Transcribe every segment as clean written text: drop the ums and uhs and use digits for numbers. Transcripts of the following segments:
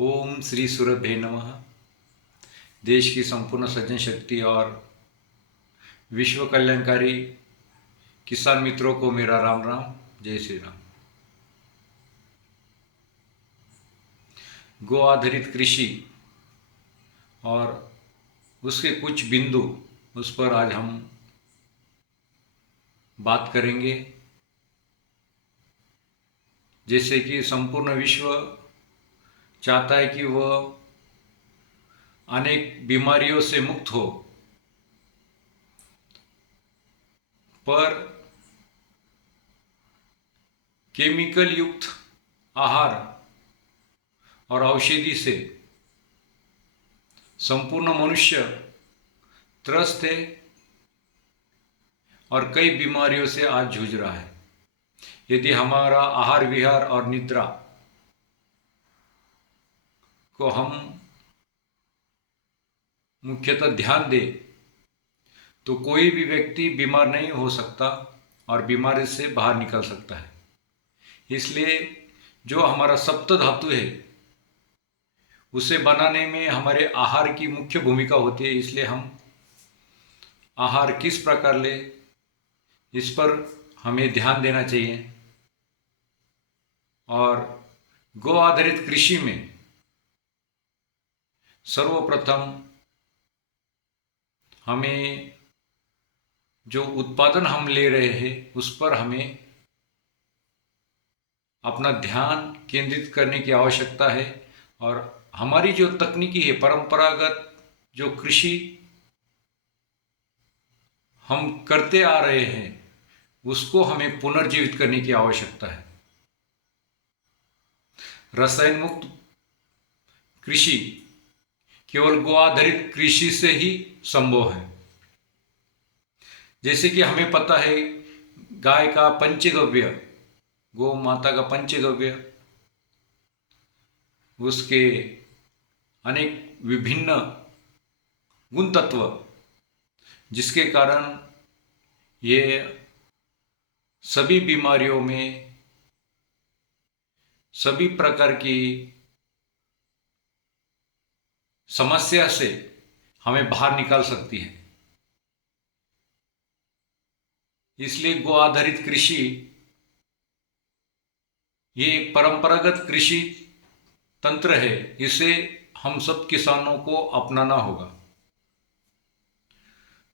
ओम श्री सूरभे नमः। देश की संपूर्ण सज्जन शक्ति और विश्व कल्याणकारी किसान मित्रों को मेरा राम राम, जय श्री राम। गो आधारित कृषि और उसके कुछ बिंदु, उस पर आज हम बात करेंगे। जैसे कि संपूर्ण विश्व चाहता है कि वह अनेक बीमारियों से मुक्त हो, पर केमिकल युक्त आहार और औषधि से संपूर्ण मनुष्य त्रस्त है और कई बीमारियों से आज जूझ रहा है। यदि हमारा आहार विहार और निद्रा को हम मुख्यतः ध्यान दें तो कोई भी व्यक्ति बीमार नहीं हो सकता और बीमारी से बाहर निकल सकता है। इसलिए जो हमारा सप्त धातु है उसे बनाने में हमारे आहार की मुख्य भूमिका होती है। इसलिए हम आहार किस प्रकार ले, इस पर हमें ध्यान देना चाहिए। और गो आधारित कृषि में सर्वप्रथम हमें जो उत्पादन हम ले रहे हैं उस पर हमें अपना ध्यान केंद्रित करने की आवश्यकता है। और हमारी जो तकनीकी है, परंपरागत जो कृषि हम करते आ रहे हैं उसको हमें पुनर्जीवित करने की आवश्यकता है। रसायन मुक्त कृषि केवल गो आधारित कृषि से ही संभव है। जैसे कि हमें पता है गाय का पंचगव्य, गौ माता का पंचगव्य, उसके अनेक विभिन्न गुण तत्व जिसके कारण ये सभी बीमारियों में, सभी प्रकार की समस्या से हमें बाहर निकाल सकती है। इसलिए गो आधारित कृषि ये एक परंपरागत कृषि तंत्र है, इसे हम सब किसानों को अपनाना होगा।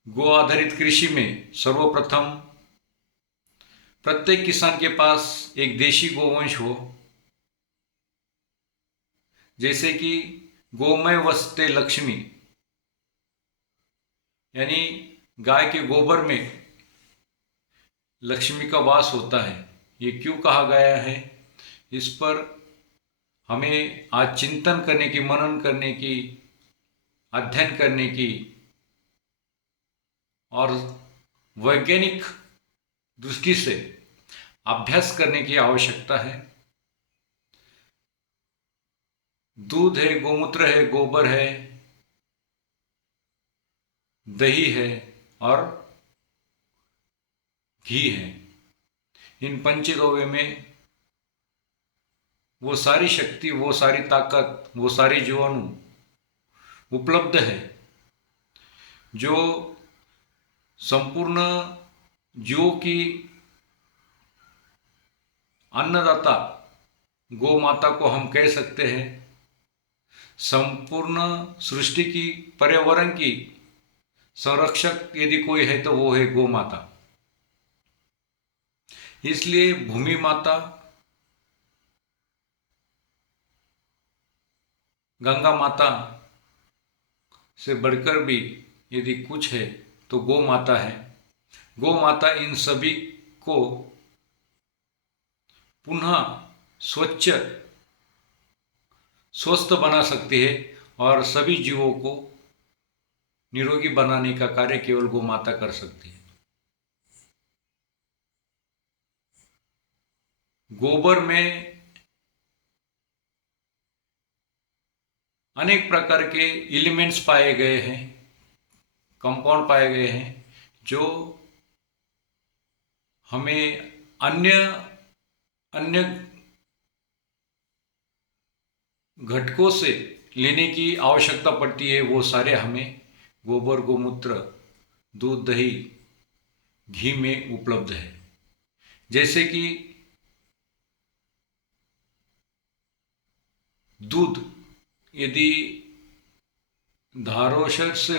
गो आधारित कृषि में सर्वप्रथम प्रत्येक किसान के पास एक देशी गोवंश हो। जैसे कि गोमय वसते लक्ष्मी, यानी गाय के गोबर में लक्ष्मी का वास होता है। ये क्यों कहा गया है, इस पर हमें आज चिंतन करने की, मनन करने की, अध्ययन करने की और वैज्ञानिक दृष्टि से अभ्यास करने की आवश्यकता है। दूध है, गोमूत्र है, गोबर है, दही है और घी है। इन पंचगव्य में वो सारी शक्ति, वो सारी ताकत, वो सारी जीवाणु उपलब्ध है जो संपूर्ण जीवों की अन्नदाता गौ माता को हम कह सकते हैं। संपूर्ण सृष्टि की, पर्यावरण की संरक्षक यदि कोई है तो वो है गौ माता। इसलिए भूमि माता, गंगा माता से बढ़कर भी यदि कुछ है तो गौ माता है। गौ माता इन सभी को पुनः स्वच्छ, स्वस्थ बना सकती है और सभी जीवों को निरोगी बनाने का कार्य केवल गौ माता कर सकती है। गोबर में अनेक प्रकार के एलिमेंट्स पाए गए हैं, कंपाउंड पाए गए हैं जो हमें अन्य अन्य घटकों से लेने की आवश्यकता पड़ती है वो सारे हमें गोबर, गोमूत्र, दूध, दही, घी में उपलब्ध है। जैसे कि दूध यदि धारोशर से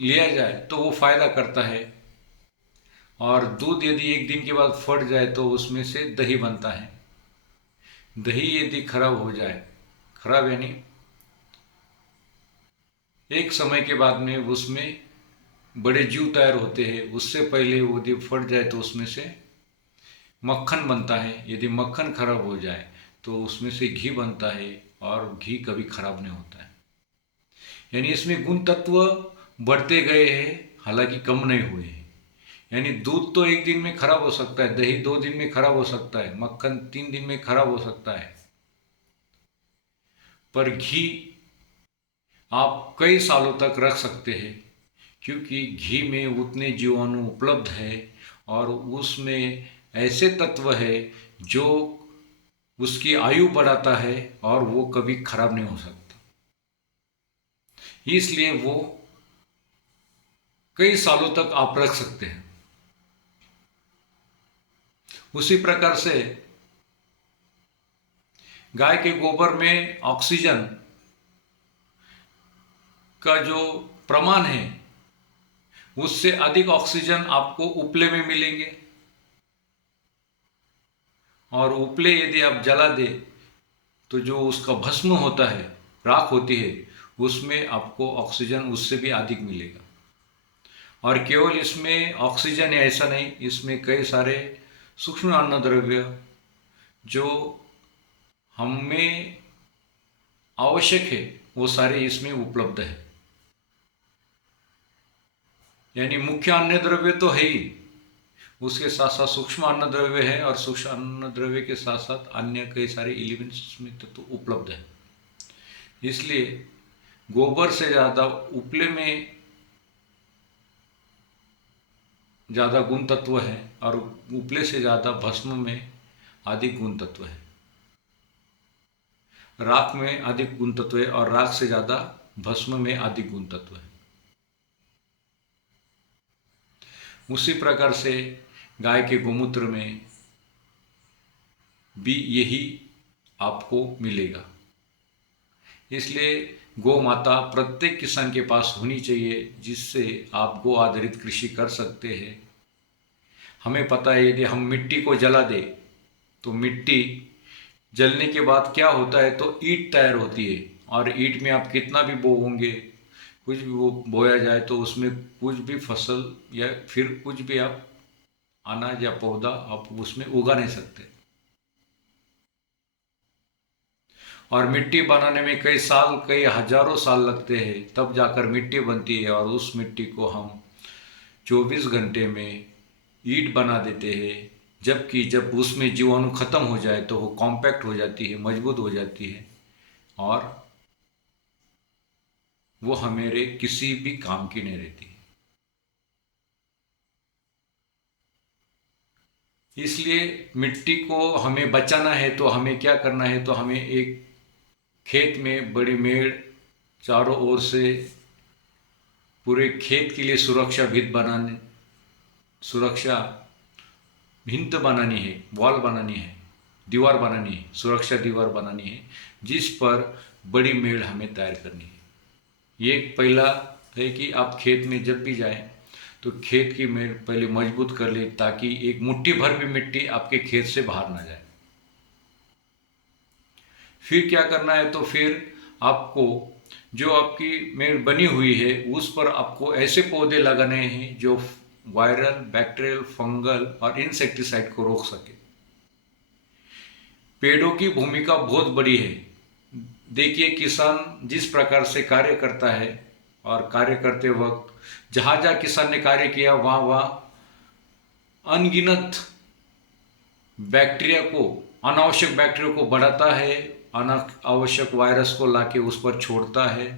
लिया जाए तो वो फायदा करता है, और दूध यदि एक दिन के बाद फट जाए तो उसमें से दही बनता है। दही यदि खराब हो जाए, खराब यानी एक समय के बाद में उसमें बड़े जीव तैयार होते हैं, उससे पहले वो यदि फट जाए तो उसमें से मक्खन बनता है। यदि मक्खन खराब हो जाए तो उसमें से घी बनता है, और घी कभी खराब नहीं होता है। यानी इसमें गुण तत्व बढ़ते गए हैं, हालांकि कम नहीं हुए हैं। यानी दूध तो एक दिन में खराब हो सकता है, दही 2 दिन में खराब हो सकता है, मक्खन 3 दिन में खराब हो सकता है, पर घी आप कई सालों तक रख सकते हैं, क्योंकि घी में उतने जीवाणु उपलब्ध है और उसमें ऐसे तत्व है जो उसकी आयु बढ़ाता है, और वो कभी खराब नहीं हो सकता। इसलिए वो कई सालों तक आप रख सकते हैं। उसी प्रकार से गाय के गोबर में ऑक्सीजन का जो प्रमाण है, उससे अधिक ऑक्सीजन आपको उपले में मिलेंगे। और उपले यदि आप जला दे तो जो उसका भस्म होता है, राख होती है, उसमें आपको ऑक्सीजन उससे भी अधिक मिलेगा। और केवल इसमें ऑक्सीजन है ऐसा नहीं, इसमें कई सारे सूक्ष्म अन्न द्रव्य जो हमें आवश्यक है वो सारे इसमें उपलब्ध है। यानी मुख्य अन्न द्रव्य तो है ही, उसके साथ साथ सूक्ष्म अन्न द्रव्य है, और सूक्ष्म अन्न द्रव्य के साथ साथ अन्य कई सारे एलिमेंट्स में तो उपलब्ध है। इसलिए गोबर से ज़्यादा उपले में ज़्यादा गुण तत्व है, और उपले से ज़्यादा भस्म में अधिक गुण तत्व है। राख में अधिक गुण तत्व है, और राख से ज़्यादा भस्म में अधिक गुण तत्व है। उसी प्रकार से गाय के गोमूत्र में भी यही आपको मिलेगा। इसलिए गौ माता प्रत्येक किसान के पास होनी चाहिए, जिससे आप गो आधारित कृषि कर सकते हैं। हमें पता है यदि हम मिट्टी को जला दें तो मिट्टी जलने के बाद क्या होता है, तो ईंट तैयार होती है, और ईंट में आप कितना भी बोओगे, कुछ भी वो बोया जाए तो उसमें कुछ भी फसल या फिर कुछ भी आप अनाज या पौधा आप उसमें उगा नहीं सकते। और मिट्टी बनाने में कई साल, कई हजारों साल लगते हैं, तब जाकर मिट्टी बनती है, और उस मिट्टी को हम 24 घंटे में ईंट बना देते हैं। जबकि जब उसमें जीवाणु खत्म हो जाए तो वो कॉम्पैक्ट हो जाती है, मजबूत हो जाती है, और वो हमारे किसी भी काम की नहीं रहती। इसलिए मिट्टी को हमें बचाना है तो हमें क्या करना है, तो हमें एक खेत में बड़ी मेड़ चारों ओर से पूरे खेत के लिए सुरक्षा भिंत बनानी है, वॉल बनानी है, दीवार बनानी है, सुरक्षा दीवार बनानी है, जिस पर बड़ी मेड़ हमें तैयार करनी है। ये पहला है कि आप खेत में जब भी जाएं तो खेत की मेड़ पहले मजबूत कर ले, ताकि एक मुट्ठी भर भी मिट्टी आपके खेत से बाहर ना जाए। फिर क्या करना है, तो फिर आपको जो आपकी मेड़ बनी हुई है उस पर आपको ऐसे पौधे लगाने हैं जो वायरल, बैक्टीरियल, फंगल और इंसेक्टिसाइड को रोक सके। पेड़ों की भूमिका बहुत बड़ी है। देखिए किसान जिस प्रकार से कार्य करता है, और कार्य करते वक्त जहाँ जहाँ किसान ने कार्य किया वहाँ वहाँ अनगिनत बैक्टीरिया को, अनावश्यक बैक्टीरिया को बढ़ाता है, अनावश्यक वायरस को लाके उस पर छोड़ता है,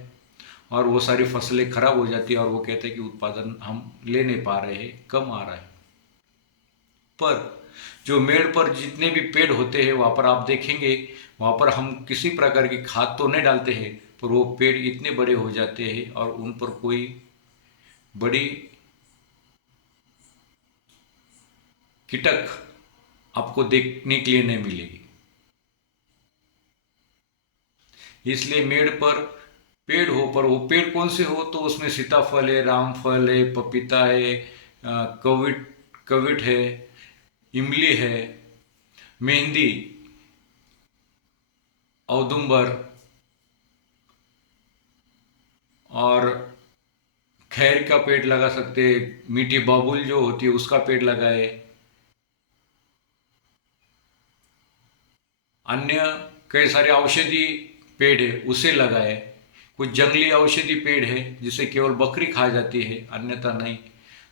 और वो सारी फसलें खराब हो जाती है, और वो कहते हैं कि उत्पादन हम ले नहीं पा रहे हैं, कम आ रहा है। पर जो मेड़ पर जितने भी पेड़ होते हैं वहाँ पर आप देखेंगे वहाँ पर हम किसी प्रकार की खाद तो नहीं डालते हैं, पर वो पेड़ इतने बड़े हो जाते हैं और उन पर कोई बड़ी कीटक आपको देखने के लिए नहीं मिलेगी। इसलिए पेड़ हो, पर वो पेड़ कौन से हो, तो उसमें सीताफल है, रामफल है, पपीता है, कविट कविट है, इमली है, मेहंदी, औदुंबर और खैर का पेड़ लगा सकते हैं, मीठी बबूल जो होती है उसका पेड़ लगाए, अन्य कई सारे औषधि पेड़ है उसे लगाए, कुछ जंगली औषधि पेड़ है जिसे केवल बकरी खा जाती है अन्यथा नहीं,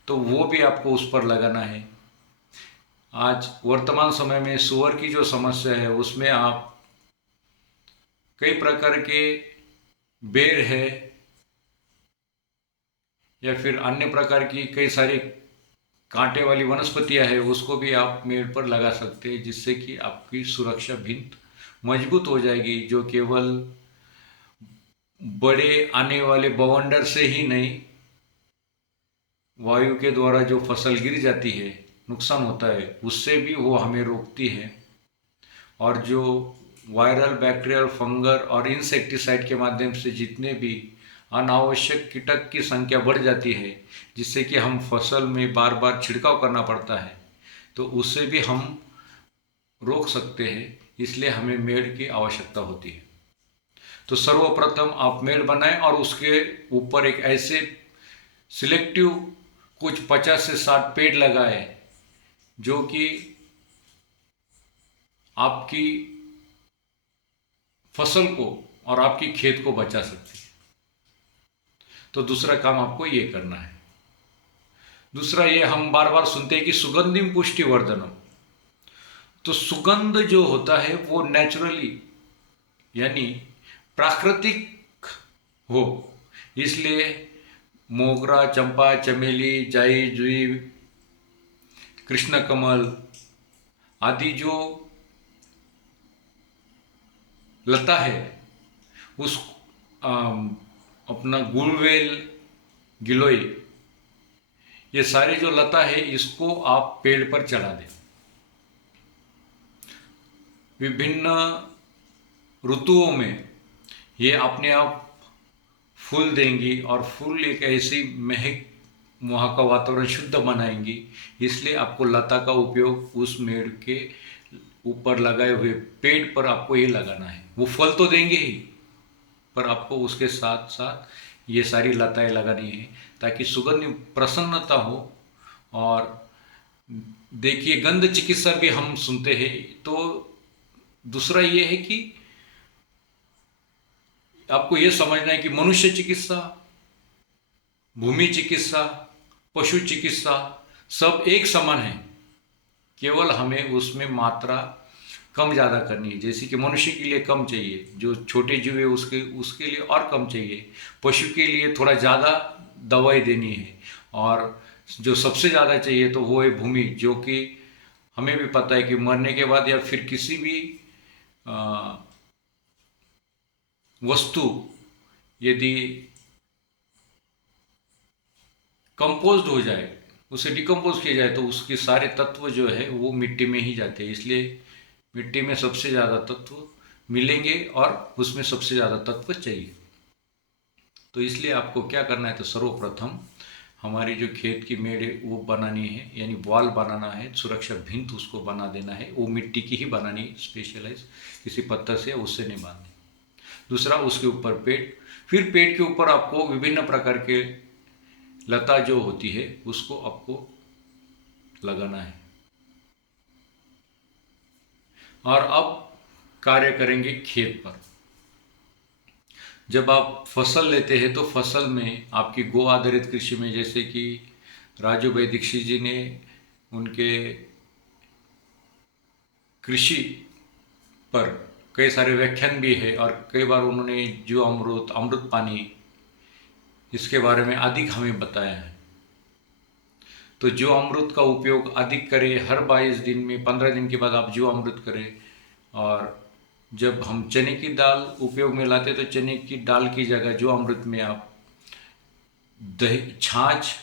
तो वो भी आपको उस पर लगाना है। आज वर्तमान समय में सुअर की जो समस्या है उसमें आप कई प्रकार के बेर है या फिर अन्य प्रकार की कई सारी कांटे वाली वनस्पतियां है उसको भी आप मेड़ पर लगा सकते हैं, जिससे कि आपकी सुरक्षा भिंत मजबूत हो जाएगी, जो केवल बड़े आने वाले बवंडर से ही नहीं, वायु के द्वारा जो फसल गिर जाती है, नुकसान होता है, उससे भी वो हमें रोकती है। और जो वायरल, बैक्टीरियल, फंगल और इंसेक्टिसाइड के माध्यम से जितने भी अनावश्यक कीटक की संख्या बढ़ जाती है, जिससे कि हम फसल में बार बार छिड़काव करना पड़ता है, तो उससे भी हम रोक सकते हैं। इसलिए हमें मेड़ की आवश्यकता होती है। तो सर्वप्रथम आप मेड़ बनाएं और उसके ऊपर एक ऐसे सिलेक्टिव कुछ 50 से 60 पेड़ लगाए जो कि आपकी फसल को और आपकी खेत को बचा सकती है। तो दूसरा काम आपको ये करना है। दूसरा, ये हम बार बार सुनते हैं कि सुगंधिम पुष्टिवर्धनम, तो सुगंध जो होता है वो नेचुरली यानी प्राकृतिक हो, इसलिए मोगरा, चंपा, चमेली, जाई जुई, कृष्ण कमल आदि जो लता है उस अपना गुड़वेल, गिलोय, ये सारी जो लता है इसको आप पेड़ पर चढ़ा दें। विभिन्न ऋतुओं में ये अपने आप फूल देंगी और फूल एक ऐसी महक वहाँ का वातावरण शुद्ध बनाएंगी। इसलिए आपको लता का उपयोग उस मेड़ के ऊपर लगाए हुए पेड़ पर आपको ये लगाना है। वो फल तो देंगे ही, पर आपको उसके साथ साथ ये सारी लताएं लगानी है ताकि सुगंध प्रसन्नता हो। और देखिए, गंध चिकित्सा भी हम सुनते हैं, तो दूसरा ये है कि आपको ये समझना है कि मनुष्य चिकित्सा, भूमि चिकित्सा, पशु चिकित्सा सब एक समान है, केवल हमें उसमें मात्रा कम ज़्यादा करनी है। जैसे कि मनुष्य के लिए कम चाहिए, जो छोटे जीव है उसके उसके लिए और कम चाहिए, पशु के लिए थोड़ा ज़्यादा दवाई देनी है, और जो सबसे ज़्यादा चाहिए तो वो है भूमि, जो कि हमें भी पता है कि मरने के बाद या फिर किसी भी वस्तु यदि कंपोज्ड हो जाए, उसे डिकम्पोज किया जाए, तो उसके सारे तत्व जो है वो मिट्टी में ही जाते हैं। इसलिए मिट्टी में सबसे ज़्यादा तत्व मिलेंगे और उसमें सबसे ज़्यादा तत्व चाहिए। तो इसलिए आपको क्या करना है, तो सर्वप्रथम हमारी जो खेत की मेड़ है वो बनानी है, यानी वॉल बनाना है, सुरक्षा भिंत उसको बना देना है। वो मिट्टी की ही बनानी, स्पेशलाइज किसी पत्थर से उससे नहीं बांधनी। दूसरा, उसके ऊपर पेड़, फिर पेड़ के ऊपर आपको विभिन्न प्रकार के लता जो होती है उसको आपको लगाना है। और अब कार्य करेंगे खेत पर। जब आप फसल लेते हैं तो फसल में आपकी गो आधारित कृषि में, जैसे कि राजू भाई दीक्षित जी ने उनके कृषि पर कई सारे व्याख्यान भी है और कई बार उन्होंने जो अमृत पानी इसके बारे में अधिक हमें बताया है। तो जो अमृत का उपयोग अधिक करें, हर 22 दिन में 15 दिन के बाद आप जो अमृत करें, और जब हम चने की दाल उपयोग में लाते तो चने की दाल की जगह जो अमृत में आप दही छाछ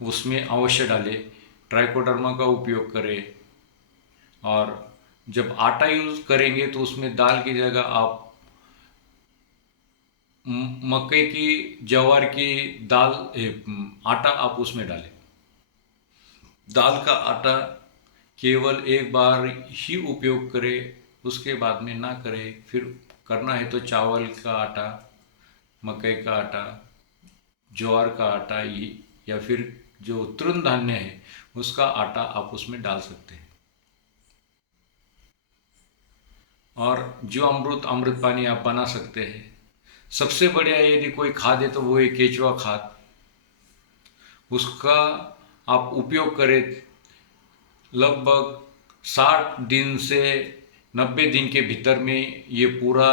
उसमें अवश्य डालें, ट्राइकोडर्मा का उपयोग करें। और जब आटा यूज़ करेंगे तो उसमें दाल की जगह आप मकई की ज्वार की दाल आटा आप उसमें डालें। दाल का आटा केवल एक बार ही उपयोग करें, उसके बाद में ना करें। फिर करना है तो चावल का आटा, मकई का आटा, ज्वार का आटा या फिर जो तृण धान्य है उसका आटा आप उसमें डाल सकते हैं। और जो अमृत पानी आप बना सकते हैं। सबसे बढ़िया यदि कोई खाद है तो वो है केचुआ खाद। उसका आप उपयोग करें लगभग 60 दिन से 90 दिन के भीतर में ये पूरा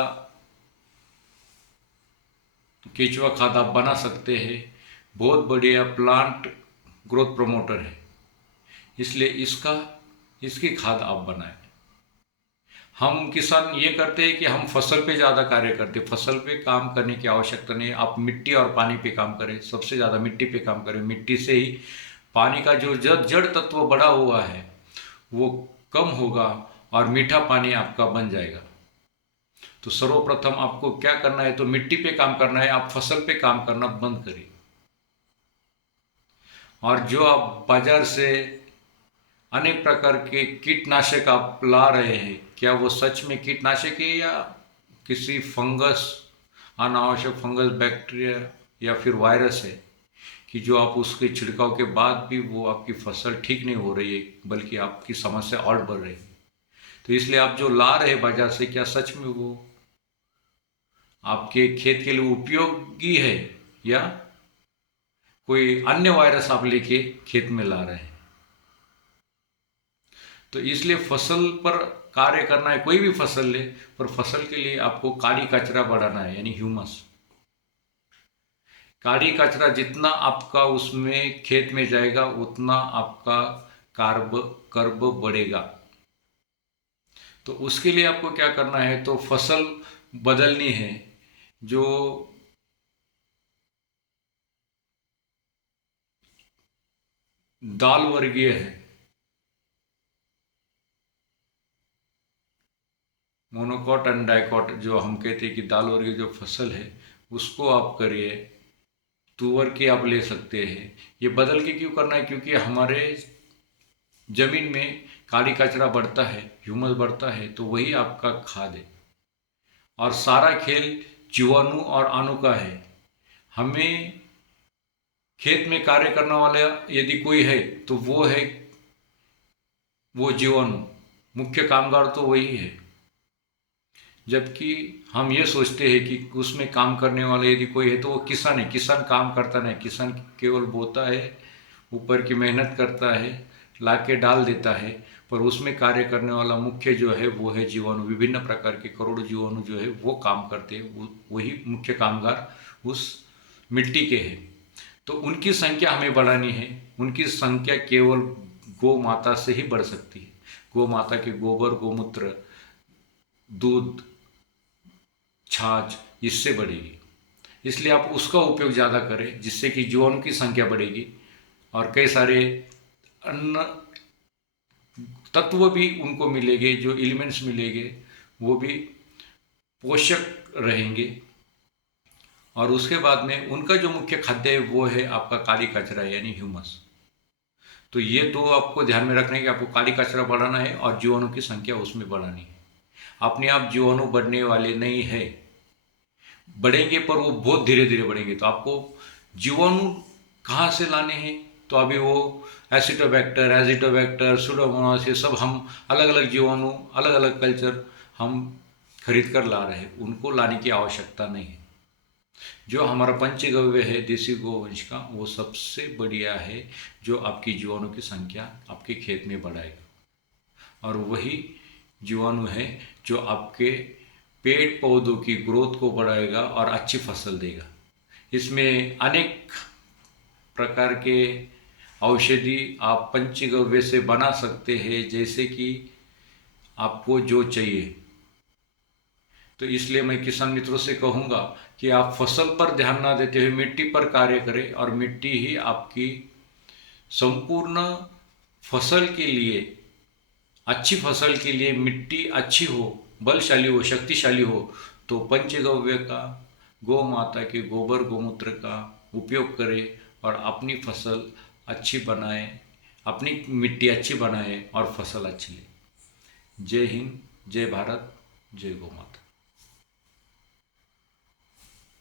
केचुआ खाद आप बना सकते हैं। बहुत बढ़िया प्लांट ग्रोथ प्रमोटर है, इसलिए इसकी खाद आप बनाएं। हम किसान ये करते हैं कि हम फसल पे ज़्यादा कार्य करते हैं। फसल पे काम करने की आवश्यकता नहीं है, आप मिट्टी और पानी पे काम करें। सबसे ज़्यादा मिट्टी पे काम करें। मिट्टी से ही पानी का जो जड़ तत्व बढ़ा हुआ है वो कम होगा और मीठा पानी आपका बन जाएगा। तो सर्वप्रथम आपको क्या करना है, तो मिट्टी पे काम करना है। आप फसल पे काम करना बंद करिए। और जो आप बाजार से अनेक प्रकार के कीटनाशक आप ला रहे हैं, क्या वो सच में कीटनाशक है या किसी फंगस, अनावश्यक फंगस, बैक्टीरिया या फिर वायरस है कि जो आप उसके छिड़काव के बाद भी वो आपकी फसल ठीक नहीं हो रही है, बल्कि आपकी समस्या और बढ़ रही है। तो इसलिए आप जो ला रहे हैं बाजार से, क्या सच में वो आपके खेत के लिए उपयोगी है या कोई अन्य वायरस आप लेके खेत में ला रहे हैं। तो इसलिए फसल पर कार्य करना है, कोई भी फसल ले, पर फसल के लिए आपको काली कचरा बढ़ाना है, यानी ह्यूमस। काली कचरा जितना आपका उसमें खेत में जाएगा उतना आपका कर्ब बढ़ेगा। तो उसके लिए आपको क्या करना है, तो फसल बदलनी है। जो दाल वर्गीय है, मोनोकॉट एंड डाइकॉट, जो हम कहते हैं कि दाल वर्गीय जो फसल है उसको आप करिए। तुअर की आप ले सकते हैं। ये बदल के क्यों करना है, क्योंकि हमारे जमीन में काली कचरा बढ़ता है, ह्यूमस बढ़ता है, तो वही आपका खाद है। और सारा खेल जीवाणु और अणु का है। हमें खेत में कार्य करने वाला यदि कोई है तो वो है वो जीवाणु। मुख्य कामगार तो वही है। जबकि हम ये सोचते हैं कि उसमें काम करने वाला यदि कोई है तो वो किसान है। किसान काम करता नहीं, किसान केवल बोता है, ऊपर की मेहनत करता है, ला के डाल देता है। पर उसमें कार्य करने वाला मुख्य जो है वो है जीवाणु। विभिन्न प्रकार के करोड़ों जीवाणु जो है वो काम करते हैं। वही मुख्य कामगार उस मिट्टी के हैं। तो उनकी संख्या हमें बढ़ानी है। उनकी संख्या केवल गौ माता से ही बढ़ सकती है। गौ माता के गोबर, गोमूत्र, दूध, छाछ इससे बढ़ेगी। इसलिए आप उसका उपयोग ज़्यादा करें, जिससे कि जीवाणु की संख्या बढ़ेगी और कई सारे अन्य तत्व भी उनको मिलेंगे, जो एलिमेंट्स मिलेंगे वो भी पोषक रहेंगे। और उसके बाद में उनका जो मुख्य खाद्य है वो है आपका काली कचरा यानी ह्यूमस। तो ये दो आपको ध्यान में रखना है कि आपको काली कचरा बढ़ाना है और जीवाणु की संख्या उसमें बढ़ानी है। अपने आप जीवाणु बढ़ने वाले नहीं है, बढ़ेंगे पर वो बहुत धीरे धीरे बढ़ेंगे। तो आपको जीवाणु कहाँ से लाने हैं, तो अभी वो एजिटोबैक्टर, सुडोमोनास, ये सब हम अलग अलग जीवाणु, अलग अलग कल्चर हम खरीद कर ला रहे हैं। उनको लाने की आवश्यकता नहीं है। जो हमारा पंचगव्य है देसी गोवंश का, वो सबसे बढ़िया है, जो आपकी जीवाणु की संख्या आपके खेत में बढ़ाएगा। और वही जीवाणु है जो आपके पेड़ पौधों की ग्रोथ को बढ़ाएगा और अच्छी फसल देगा। इसमें अनेक प्रकार के औषधि आप पंचगव्य से बना सकते हैं, जैसे कि आपको जो चाहिए। तो इसलिए मैं किसान मित्रों से कहूँगा कि आप फसल पर ध्यान ना देते हुए मिट्टी पर कार्य करें, और मिट्टी ही आपकी संपूर्ण फसल के लिए, अच्छी फसल के लिए मिट्टी अच्छी हो, बलशाली हो, शक्तिशाली हो, तो पंचगव्य का, गौ माता के गोबर गोमूत्र का उपयोग करें और अपनी फसल अच्छी बनाएं, अपनी मिट्टी अच्छी बनाएं और फसल अच्छी लें। जय हिंद, जय भारत, जय गौ माता।